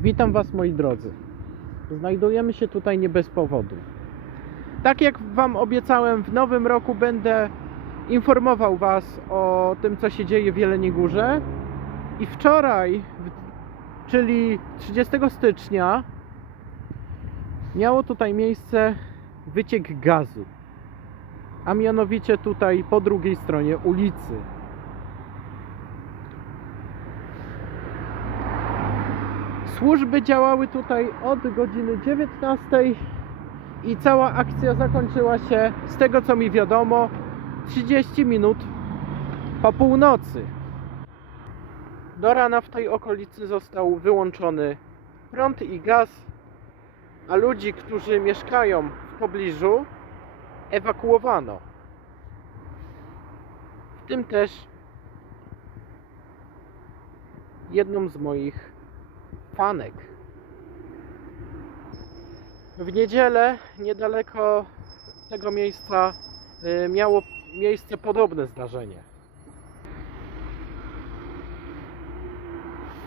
Witam Was moi drodzy. Znajdujemy się tutaj nie bez powodu. Tak jak Wam obiecałem, w nowym roku będę informował Was o tym, co się dzieje w Jeleniej Górze. I wczoraj, czyli 30 stycznia, miało tutaj miejsce wyciek gazu. A mianowicie tutaj po drugiej stronie ulicy. Służby działały tutaj od godziny 19 i cała akcja zakończyła się, z tego co mi wiadomo, 30 minut po północy. Do rana w tej okolicy został wyłączony prąd i gaz, a ludzi, którzy mieszkają w pobliżu, ewakuowano. W tym też jedną z moich fanek. W niedzielę niedaleko tego miejsca y, miało miejsce podobne zdarzenie.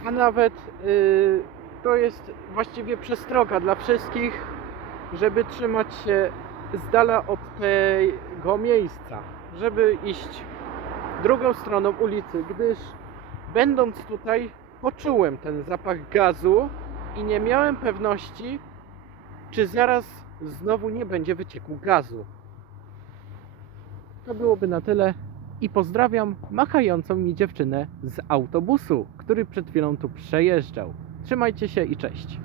A nawet y, to jest właściwie przestroga dla wszystkich, żeby trzymać się z dala od tego miejsca, żeby iść drugą stroną ulicy, gdyż będąc tutaj poczułem ten zapach gazu i nie miałem pewności, czy zaraz znowu nie będzie wycieku gazu. To byłoby na tyle i pozdrawiam machającą mi dziewczynę z autobusu, który przed chwilą tu przejeżdżał. Trzymajcie się i cześć.